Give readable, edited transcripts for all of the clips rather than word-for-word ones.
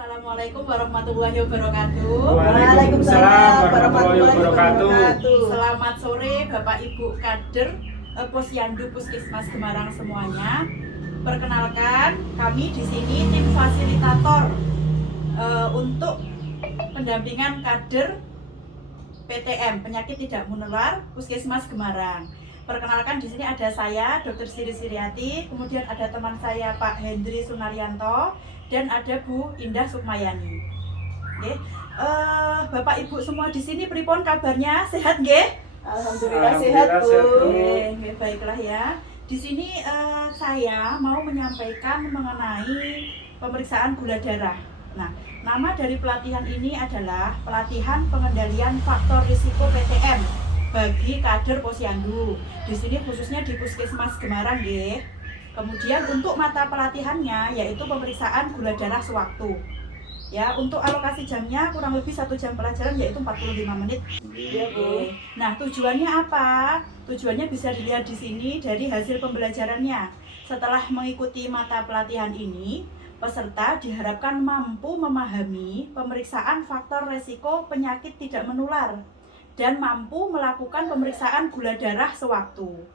Assalamualaikum warahmatullahi wabarakatuh. Waalaikumsalam warahmatullahi wabarakatuh. Selamat sore Bapak Ibu kader Posyandu Puskesmas Gemarang semuanya. Perkenalkan, kami di sini tim fasilitator untuk pendampingan kader PTM penyakit tidak menular Puskesmas Gemarang. Perkenalkan, di sini ada saya Dr. Siri Siriati, kemudian ada teman saya Pak Hendri Sunaryanto, dan ada Bu Indah Sukmayani. Oke, Bapak Ibu semua di sini pripun kabarnya? Sehat nggih? Alhamdulillah sehat, Bu. Oke, baiklah ya. Di sini saya mau menyampaikan mengenai pemeriksaan gula darah. Nah, nama dari pelatihan ini adalah pelatihan pengendalian faktor risiko PTM bagi kader Posyandu. Di sini khususnya di Puskesmas Gemarang nggih. Kemudian untuk mata pelatihannya yaitu pemeriksaan gula darah sewaktu. Ya, untuk alokasi jamnya kurang lebih 1 jam pelajaran yaitu 45 menit. Iya, Bu. Nah, tujuannya apa? Tujuannya bisa dilihat di sini dari hasil pembelajarannya. Setelah mengikuti mata pelatihan ini, peserta diharapkan mampu memahami pemeriksaan faktor resiko penyakit tidak menular dan mampu melakukan pemeriksaan gula darah sewaktu.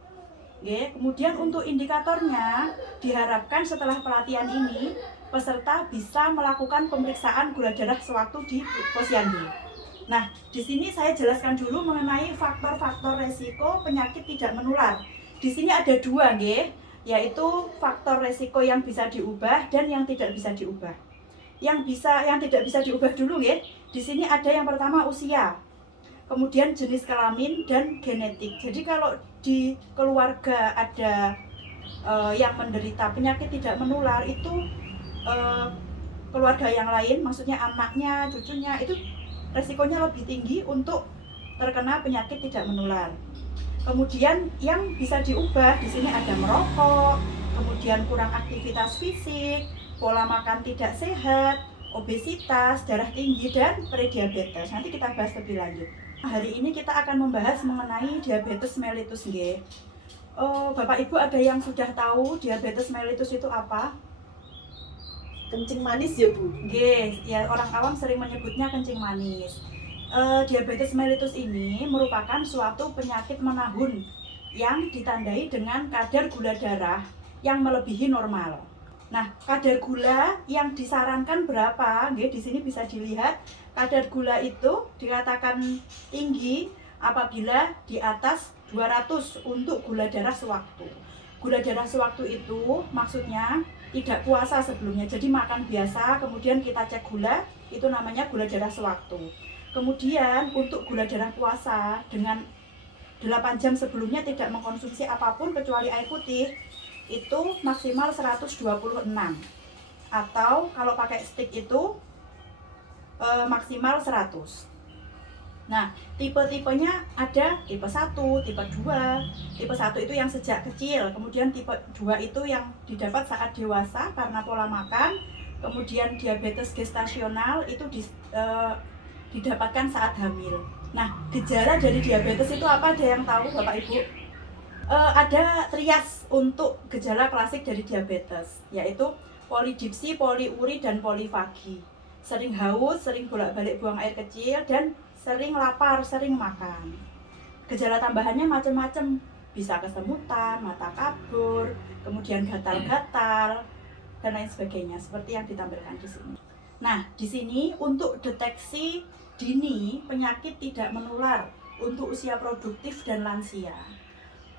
Oke, kemudian untuk indikatornya diharapkan setelah pelatihan ini peserta bisa melakukan pemeriksaan gula darah sewaktu di Posyandu. Nah, di sini saya jelaskan dulu mengenai faktor-faktor resiko penyakit tidak menular. Di sini ada dua, nggih, yaitu faktor resiko yang bisa diubah dan yang tidak bisa diubah. Yang tidak bisa diubah dulu, nggih. Di sini ada yang pertama usia, kemudian jenis kelamin dan genetik. Jadi kalau di keluarga ada yang menderita penyakit tidak menular itu keluarga yang lain, maksudnya anaknya, cucunya itu resikonya lebih tinggi untuk terkena penyakit tidak menular. Kemudian yang bisa diubah di sini ada merokok, kemudian kurang aktivitas fisik, pola makan tidak sehat, obesitas, darah tinggi, dan prediabetes. Nanti kita bahas lebih lanjut. Hari ini kita akan membahas mengenai diabetes mellitus nggih. Bapak Ibu ada yang sudah tahu diabetes mellitus itu apa? Kencing manis ya, Bu? Nggih, ya orang awam sering menyebutnya kencing manis. Diabetes mellitus ini merupakan suatu penyakit menahun yang ditandai dengan kadar gula darah yang melebihi normal. Nah, kadar gula yang disarankan berapa? Nggih, di sini bisa dilihat kadar gula itu dikatakan tinggi apabila di atas 200 untuk gula darah sewaktu. Gula darah sewaktu itu maksudnya tidak puasa sebelumnya, jadi makan biasa, kemudian kita cek gula, itu namanya gula darah sewaktu. Kemudian untuk gula darah puasa dengan 8 jam sebelumnya tidak mengkonsumsi apapun kecuali air putih, itu maksimal 126. Atau kalau pakai stick itu maksimal 100. Nah, tipe-tipenya ada tipe 1, tipe 2. Tipe 1 itu yang sejak kecil, kemudian tipe 2 itu yang didapat saat dewasa karena pola makan, kemudian diabetes gestasional itu didapatkan saat hamil. Nah, gejala dari diabetes itu apa, ada yang tahu Bapak Ibu? Ada trias untuk gejala klasik dari diabetes, yaitu polidipsi, poliuri, dan polifagi. Sering haus, sering bolak-balik buang air kecil, dan sering lapar, sering makan. Gejala tambahannya macam-macam, bisa kesemutan, mata kabur, kemudian gatal-gatal, dan lain sebagainya, seperti yang ditampilkan di sini. Nah, di sini untuk deteksi dini penyakit tidak menular untuk usia produktif dan lansia.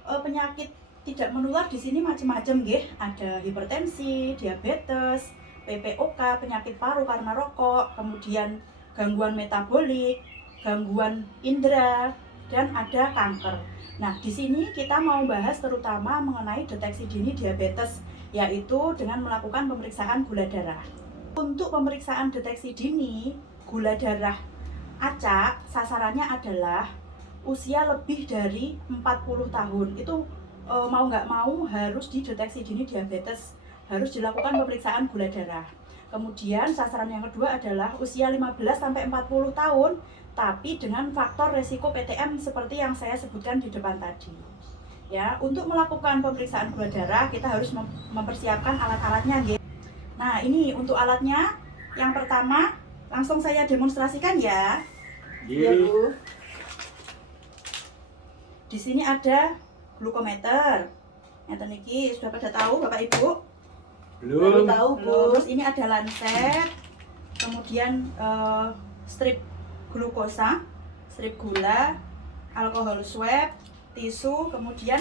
Penyakit tidak menular di sini macam-macam, nggih. Ada hipertensi, diabetes, PPOK, penyakit paru karena rokok, kemudian gangguan metabolik, gangguan indera, dan ada kanker. Nah, di sini kita mau bahas terutama mengenai deteksi dini diabetes, yaitu dengan melakukan pemeriksaan gula darah. Untuk pemeriksaan deteksi dini gula darah acak, sasarannya adalah usia lebih dari 40 tahun. Itu mau nggak mau harus dideteksi dini diabetes, harus dilakukan pemeriksaan gula darah. Kemudian sasaran yang kedua adalah usia 15-40 tahun, tapi dengan faktor resiko PTM seperti yang saya sebutkan di depan tadi. Ya, untuk melakukan pemeriksaan gula darah kita harus mempersiapkan alat-alatnya, nggih. Nah, ini untuk alatnya Yang pertama, langsung saya demonstrasikan ya. Iya Bu. Di sini ada glukometer. Yang niki sudah pada tahu Bapak Ibu? Baru tahu Bu. Belum. Terus ini ada lancet, kemudian strip glukosa, strip gula, alkohol swab, tisu, kemudian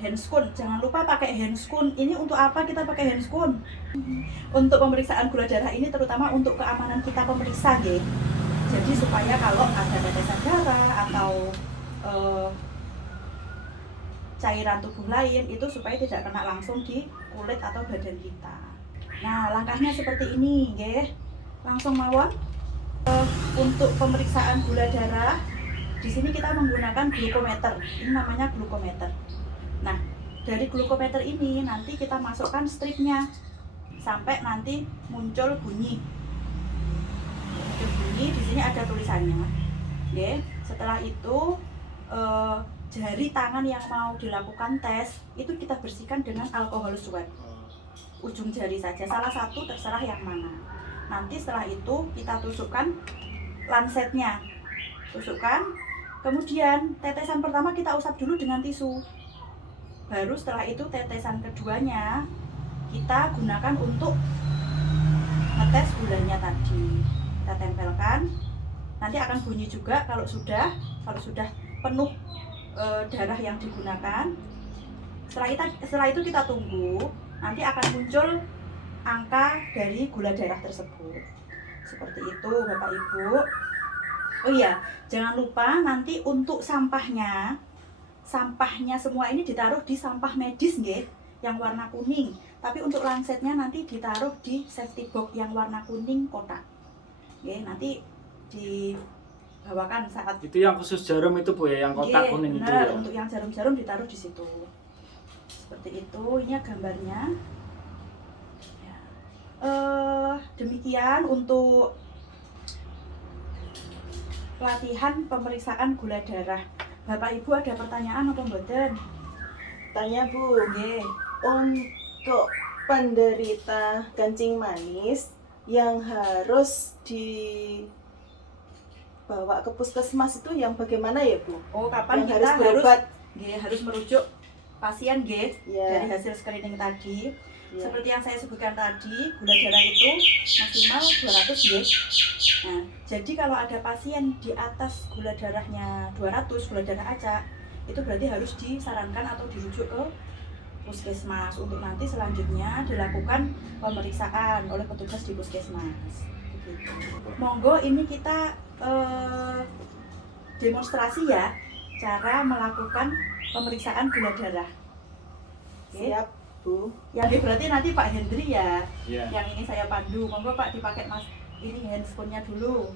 handscoon. Jangan lupa pakai handscoon. Ini untuk apa kita pakai handscoon? Untuk pemeriksaan gula darah ini terutama untuk keamanan kita pemeriksa, nggih. Jadi supaya kalau ada tetesan darah atau cairan tubuh lain itu supaya tidak kena langsung di kulit atau badan kita. Nah, langkahnya seperti ini, nggih. Langsung mawon. Untuk pemeriksaan gula darah, di sini kita menggunakan glukometer. Ini namanya glukometer. Nah, dari glukometer ini nanti kita masukkan stripnya sampai nanti muncul bunyi. Muncul bunyi, di sini ada tulisannya. Nggih. Setelah itu jari tangan yang mau dilakukan tes itu kita bersihkan dengan alkohol swab. Ujung jari saja, salah satu terserah yang mana. Nanti setelah itu kita tusukkan lancetnya, tusukkan. Kemudian tetesan pertama kita usap dulu dengan tisu. Baru setelah itu tetesan keduanya kita gunakan untuk ngetes gulanya tadi. Kita tempelkan. Nanti akan bunyi juga kalau sudah penuh darah yang digunakan. Setelah itu kita tunggu, nanti akan muncul angka dari gula darah tersebut. Seperti itu Bapak Ibu. Oh iya, jangan lupa nanti untuk sampahnya semua ini ditaruh di sampah medis nggih, yang warna kuning. Tapi untuk lancetnya nanti ditaruh di safety box yang warna kuning kotak. Nggih, nanti dibawakan saat itu yang khusus jarum itu Bu ya, yang kotak kuning itu benar, ya. untuk yang jarum-jarum ditaruh di situ. Seperti itu, ini gambarnya. Ya. Demikian untuk pelatihan pemeriksaan gula darah. Bapak Ibu ada pertanyaan apa mboten? Tanya Bu. Nggih. Untuk penderita kencing manis yang harus dibawa ke puskesmas itu yang bagaimana ya Bu? Oh, kapan Yang kita harus berobat? harus merujuk pasien nggih Ya. dari hasil screening tadi. Ya. Seperti yang saya sebutkan tadi, gula darah itu maksimal 200 nggih. Nah, jadi kalau ada pasien di atas gula darahnya 200, gula darah acak, itu berarti harus disarankan atau dirujuk ke puskesmas untuk nanti selanjutnya dilakukan pemeriksaan oleh petugas di puskesmas. Begitu. Monggo ini kita demonstrasi ya cara melakukan pemeriksaan gula darah. Oke. Siap Bu. Yang berarti nanti Pak Hendri ya, Iya. yang ini saya pandu. Monggo Pak dipakai Mas ini handscoon-nya dulu.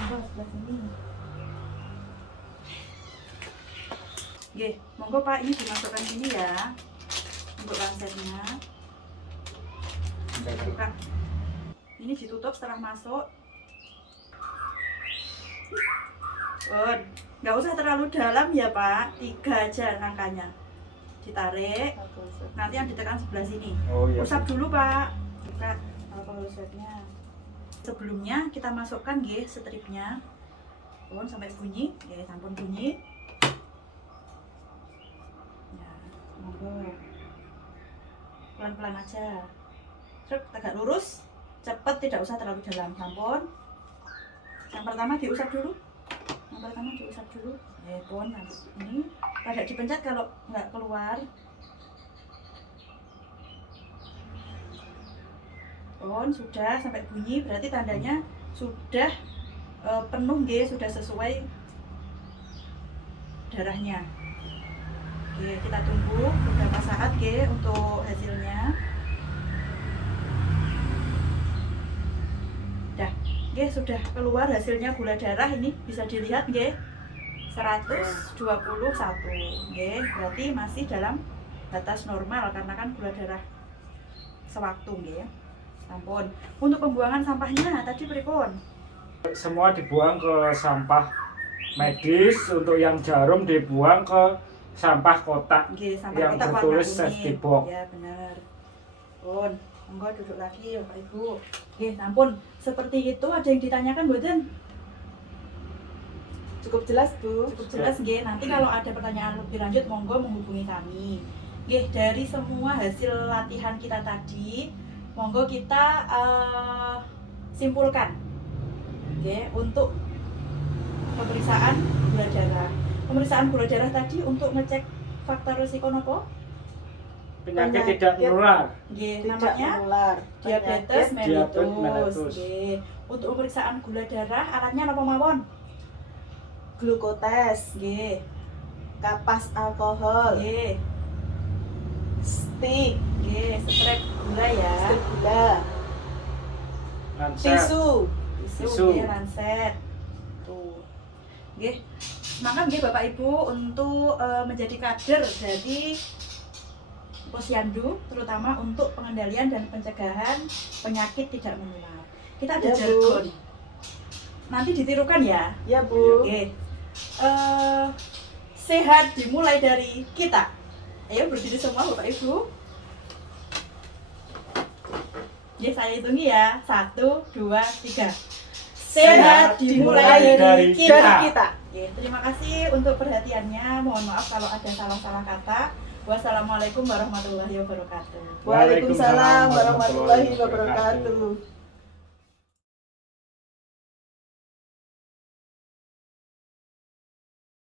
Monggo sebelah sini. Nggih, monggo Pak ini dimasukkan sini ya. Untuk lancetnya. Buka. Ini ditutup setelah masuk. Nggak usah terlalu dalam ya Pak, 3 aja angkanya. Ditarik, nanti yang ditekan sebelah sini. Oh iya. Usap dulu Pak, buka alkohol swabnya. Sebelumnya kita masukkan nggih stripnya. Pun sampai bunyi, nggih sampun bunyi. Ya, monggo. Pelan-pelan aja. Truk tegak lurus, cepet, tidak usah terlalu dalam. Sampun. Yang pertama diusap dulu. Pun ini agak dipencet kalau nggak keluar. Pun sudah sampai bunyi, berarti tandanya sudah penuh nggih, sudah sesuai darahnya. Oke, kita tunggu beberapa saat nggih untuk hasilnya. Nggih, sudah keluar hasilnya gula darah, ini bisa dilihat nggih 121 nggih, berarti masih dalam batas normal karena kan gula darah sewaktu nggih. Sampun. Untuk pembuangan sampahnya tadi pripun? Semua dibuang ke sampah medis, untuk yang jarum dibuang ke sampah kotak Nggih, sampah yang kotak warna bertulis kuning. safety box. Ya, benar. Pun. Monggo duduk lagi Bapak Ibu. Nggih, sampun. Seperti itu ada yang ditanyakan mboten? Cukup jelas Bu. Cukup jelas nggih. Nanti kalau ada pertanyaan lebih lanjut monggo menghubungi kami. Nggih, dari semua hasil latihan kita tadi, monggo kita simpulkan. Nggih, untuk pemeriksaan gula darah. Pemeriksaan gula darah tadi untuk ngecek faktor risiko nopo? Penyakit tidak menular. Nggih, Tidak namanya menular. diabetes Diabetes mellitus. mellitus. Nggih. Untuk pemeriksaan gula darah alatnya napa mawon? Glukotes, Nggih. kapas alkohol, Nggih. stik, Nggih, strep gula ya. stik gula, Lancet. tisu. Tisu. Nggih, lancet. Tuh. Nggih. Semangat nggih Bapak Ibu untuk menjadi kader dari Posyandu, terutama untuk pengendalian dan pencegahan penyakit tidak menular. Kita ada Ya, Bu. jargon. Nanti ditirukan ya. Ya Bu. Oke. Sehat dimulai dari kita. Ayo berdiri semua Bapak Ibu. Ya, saya hitungi ya. 1, 2, 3. Sehat dimulai dari kita. Dari kita. Oke, terima kasih untuk perhatiannya. Mohon maaf kalau ada salah-salah kata. Wassalamualaikum warahmatullahi wabarakatuh. Waalaikumsalam warahmatullahi wabarakatuh.